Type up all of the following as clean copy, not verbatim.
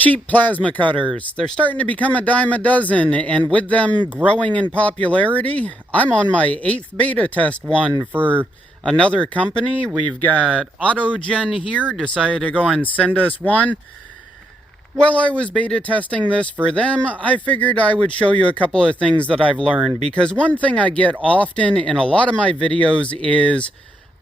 Cheap plasma cutters. They're starting to become a dime a dozen, and with them growing in popularity, I'm on my 8th beta test one for another company. We've got AutoGen here, decided to go and send us one. While I was beta testing this for them, I figured I would show you a couple of things that I've learned, because one thing I get often in a lot of my videos is,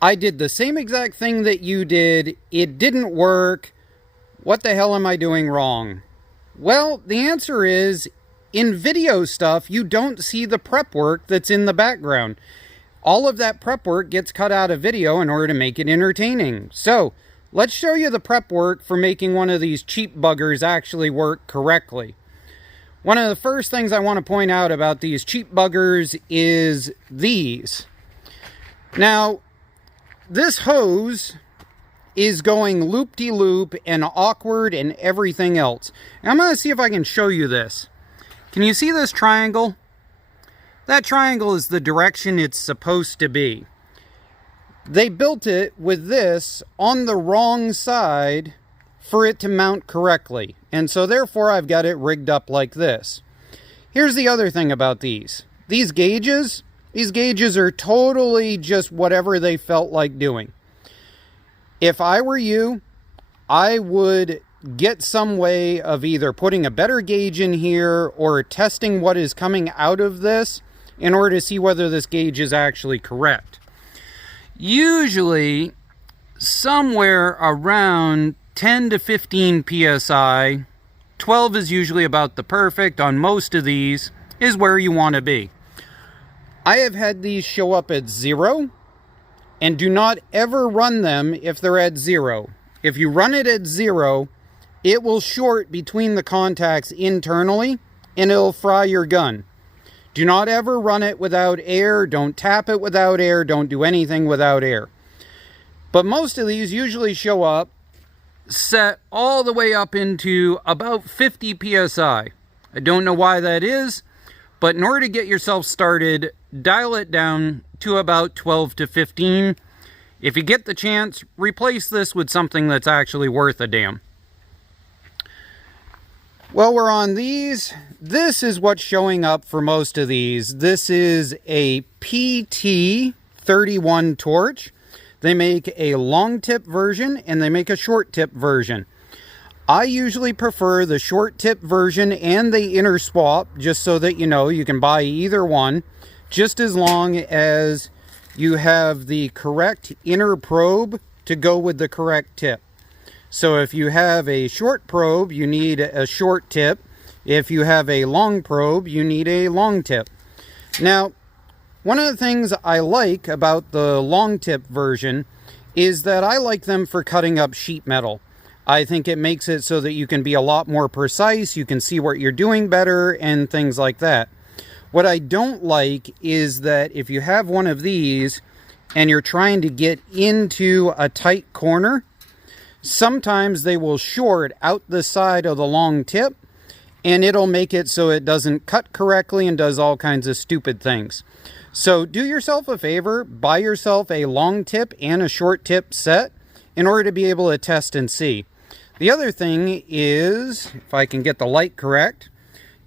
I did the same exact thing that you did, it didn't work, what the hell am I doing wrong? Well, the answer is, in video stuff, you don't see the prep work that's in the background. All of that prep work gets cut out of video in order to make it entertaining. So, let's show you the prep work for making one of these cheap buggers actually work correctly. One of the first things I want to point out about these cheap buggers is these. Now, this hose is going loop-de-loop and awkward and everything else. And I'm going to see if I can show you this. Can you see this triangle? That triangle is the direction it's supposed to be. They built it with this on the wrong side for it to mount correctly. And so therefore I've got it rigged up like this. Here's the other thing about these. These gauges are totally just whatever they felt like doing. If I were you, I would get some way of either putting a better gauge in here or testing what is coming out of this in order to see whether this gauge is actually correct. Usually, somewhere around 10 to 15 psi, 12 is usually about the perfect on most of these, is where you want to be. I have had these show up at 0. And do not ever run them if they're at 0. If you run it at 0, it will short between the contacts internally and it'll fry your gun. Do not ever run it without air. Don't tap it without air. Don't do anything without air. But most of these usually show up set all the way up into about 50 psi. I don't know why that is, but in order to get yourself started, dial it down to about 12 to 15. If you get the chance, replace this with something that's actually worth a damn. Well, we're on these. This is what's showing up for most of these. This is a PT31 Torch. They make a long tip version and they make a short tip version. I usually prefer the short tip version and the inner swap, just so that you know you can buy either one, just as long as you have the correct inner probe to go with the correct tip. So if you have a short probe, you need a short tip. If you have a long probe, you need a long tip. Now, one of the things I like about the long tip version is that I like them for cutting up sheet metal. I think it makes it so that you can be a lot more precise, you can see what you're doing better, and things like that. What I don't like is that if you have one of these and you're trying to get into a tight corner, sometimes they will short out the side of the long tip and it'll make it so it doesn't cut correctly and does all kinds of stupid things. So do yourself a favor, buy yourself a long tip and a short tip set in order to be able to test and see. The other thing is, if I can get the light correct,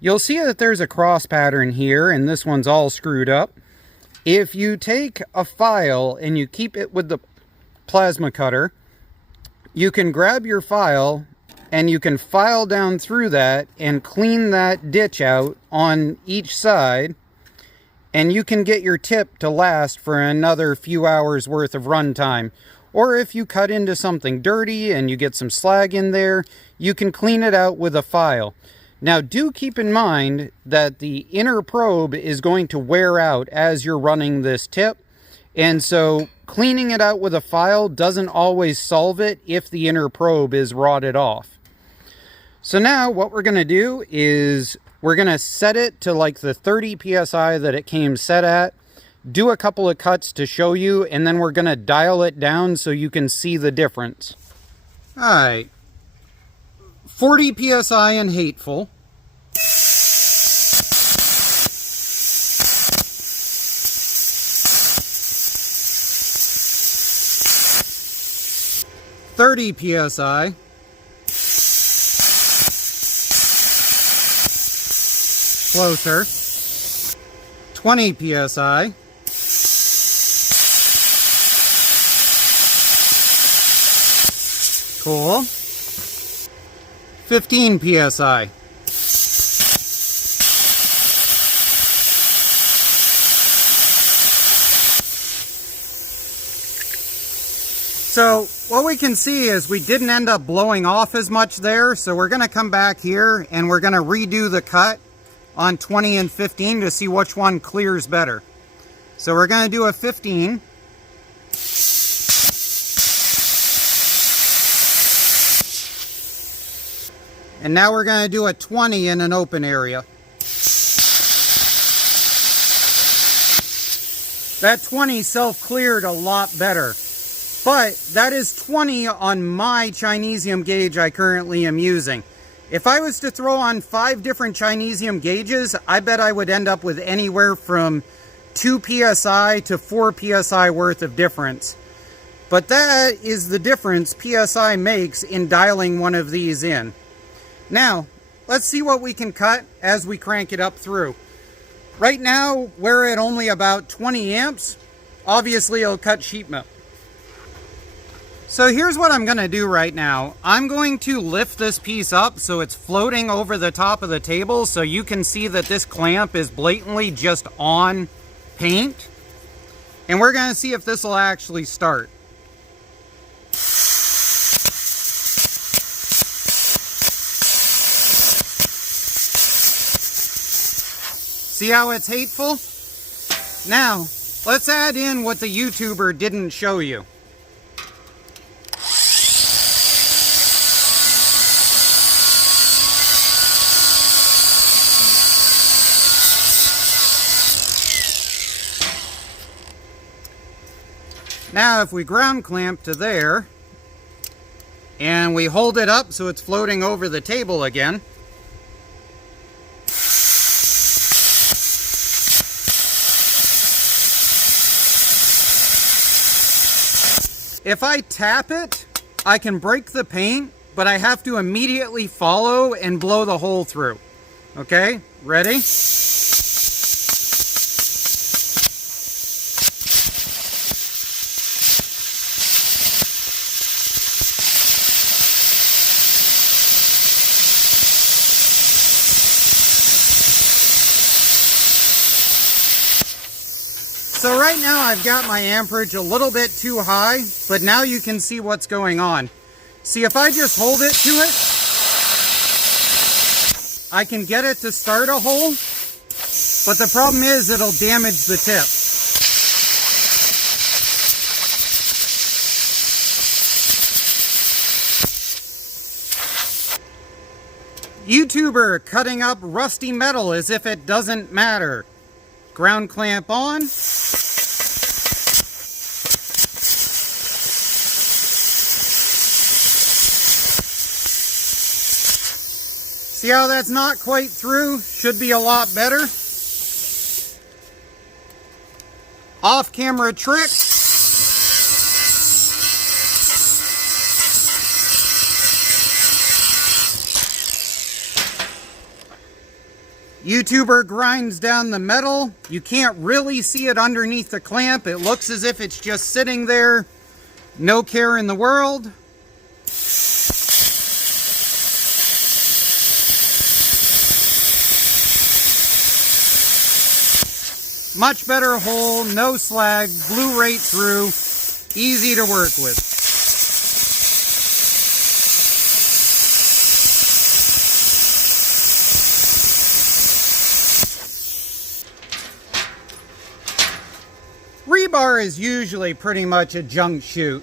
you'll see that there's a cross pattern here, and this one's all screwed up. If you take a file and you keep it with the plasma cutter, you can grab your file and you can file down through that and clean that ditch out on each side, and you can get your tip to last for another few hours worth of run time. Or if you cut into something dirty and you get some slag in there, you can clean it out with a file. Now, do keep in mind that the inner probe is going to wear out as you're running this tip. And so cleaning it out with a file doesn't always solve it if the inner probe is rotted off. So now what we're going to do is we're going to set it to like the 30 psi that it came set at. Do a couple of cuts to show you, and then we're going to dial it down so you can see the difference. Alright. 40 psi and hateful. 30 psi. closer. 20 psi. Cool. 15 psi. So what we can see is we didn't end up blowing off as much there, so we're going to come back here and we're going to redo the cut on 20 and 15 to see which one clears better. So we're going to do a 15. And now we're going to do a 20 in an open area. That 20 self-cleared a lot better. But that is 20 on my Chinesium gauge I currently am using. If I was to throw on 5 different Chinesium gauges, I bet I would end up with anywhere from 2 psi to 4 psi worth of difference. But that is the difference psi makes in dialing one of these in. Now, let's see what we can cut as we crank it up through. Right now, we're at only about 20 amps. Obviously, it'll cut sheet metal. So here's what I'm going to do right now. I'm going to lift this piece up so it's floating over the top of the table so you can see that this clamp is blatantly just on paint. And we're going to see if this will actually start. See how it's hateful? Now, let's add in what the YouTuber didn't show you. Now if we ground clamp to there, and we hold it up so it's floating over the table again, if I tap it, I can break the paint, but I have to immediately follow and blow the hole through. Okay, ready? So right now I've got my amperage a little bit too high, but now you can see what's going on. See, if I just hold it to it, I can get it to start a hole, but the problem is it'll damage the tip. YouTuber cutting up rusty metal as if it doesn't matter. Ground clamp on. See how that's not quite through? Should be a lot better. Off-camera trick. YouTuber grinds down the metal. You can't really see it underneath the clamp. It looks as if it's just sitting there. No care in the world. Much better hole, no slag, blew right through, easy to work with. Rebar is usually pretty much a junk shoot,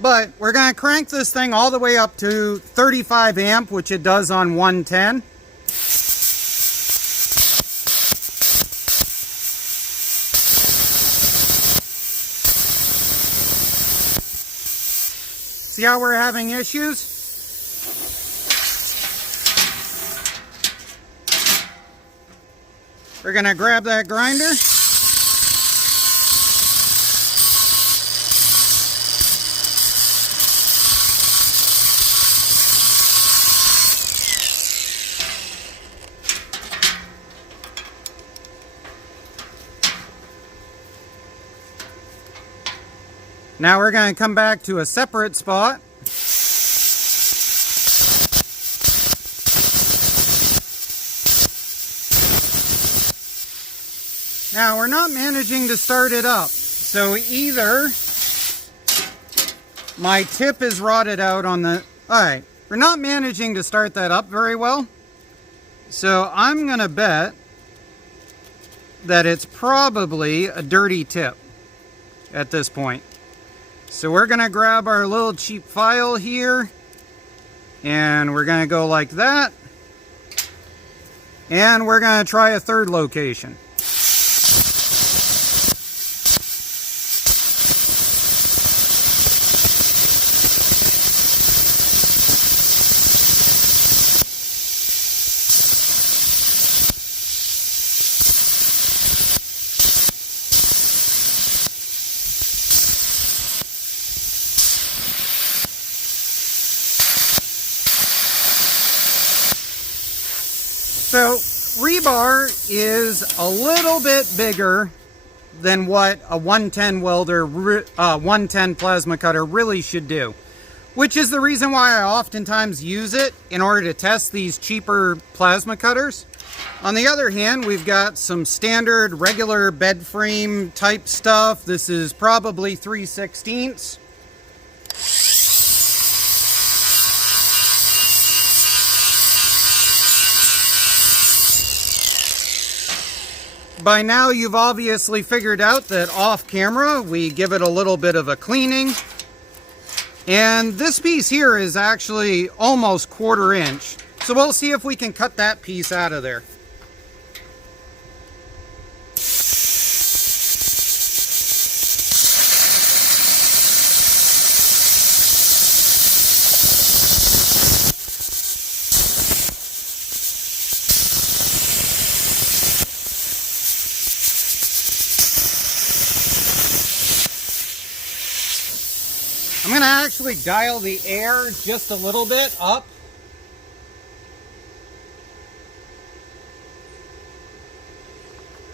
but we're going to crank this thing all the way up to 35 amp, which it does on 110. See how we're having issues? We're going to grab that grinder. Now we're going to come back to a separate spot. Now we're not managing to start it up. So either my tip is rotted out on the... Alright, we're not managing to start that up very well. So I'm going to bet that it's probably a dirty tip at this point. So we're going to grab our little cheap file here, and we're going to go like that. And we're going to try a third location. So rebar is a little bit bigger than what a 110 welder, 110 plasma cutter really should do, which is the reason why I oftentimes use it in order to test these cheaper plasma cutters. On the other hand, we've got some standard regular bed frame type stuff. This is probably 3/16. By now you've obviously figured out that off camera we give it a little bit of a cleaning. And this piece here is actually almost 1/4 inch. So we'll see if we can cut that piece out of there. I'm going to actually dial the air just a little bit up.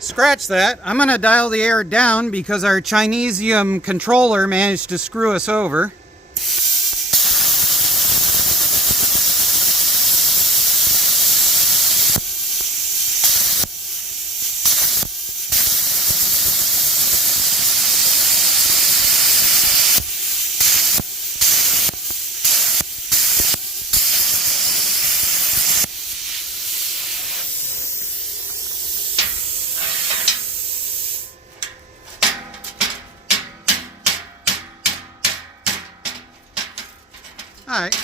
Scratch that. I'm going to dial the air down because our Chinesium controller managed to screw us over. All right.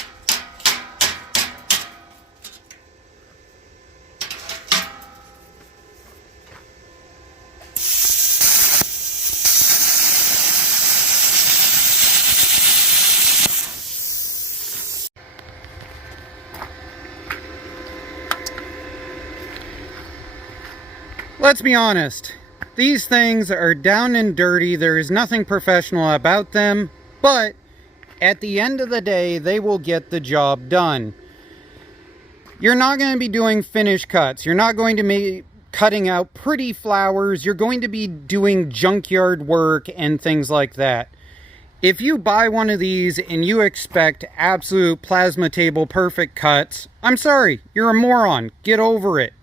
Let's be honest. These things are down and dirty. There is nothing professional about them, but at the end of the day, they will get the job done. You're not going to be doing finish cuts. You're not going to be cutting out pretty flowers. You're going to be doing junkyard work and things like that. If you buy one of these and you expect absolute plasma table perfect cuts, I'm sorry, you're a moron. Get over it.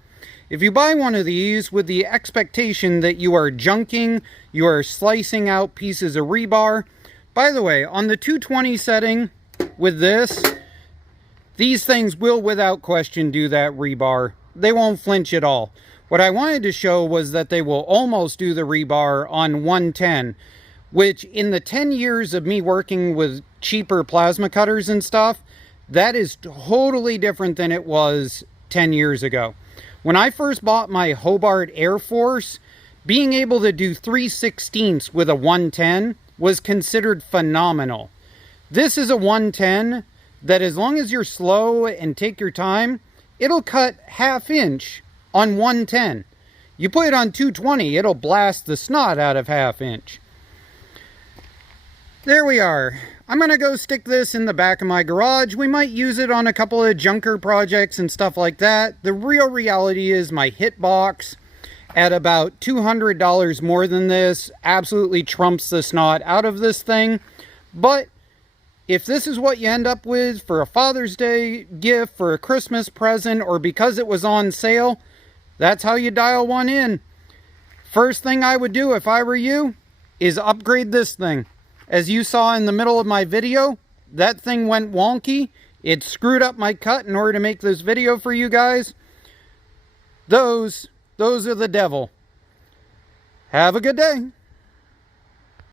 If you buy one of these with the expectation that you are junking, you are slicing out pieces of rebar. By the way, on the 220 setting with this, these things will without question do that rebar. They won't flinch at all. What I wanted to show was that they will almost do the rebar on 110, which in the 10 years of me working with cheaper plasma cutters and stuff, that is totally different than it was 10 years ago. When I first bought my Hobart Air Force, being able to do 3/16 with a 110 was considered phenomenal. This is a 110 that, as long as you're slow and take your time, it'll cut 1/2 inch on 110. You put it on 220, it'll blast the snot out of 1/2 inch. There we are. I'm going to go stick this in the back of my garage. We might use it on a couple of junker projects and stuff like that. The real reality is my hitbox at about $200 more than this. Absolutely trumps the snot out of this thing. But if this is what you end up with for a Father's Day gift, for a Christmas present, or because it was on sale, that's how you dial one in. First thing I would do if I were you is upgrade this thing. As you saw in the middle of my video, that thing went wonky. It screwed up my cut in order to make this video for you guys. Those are the devil. Have a good day.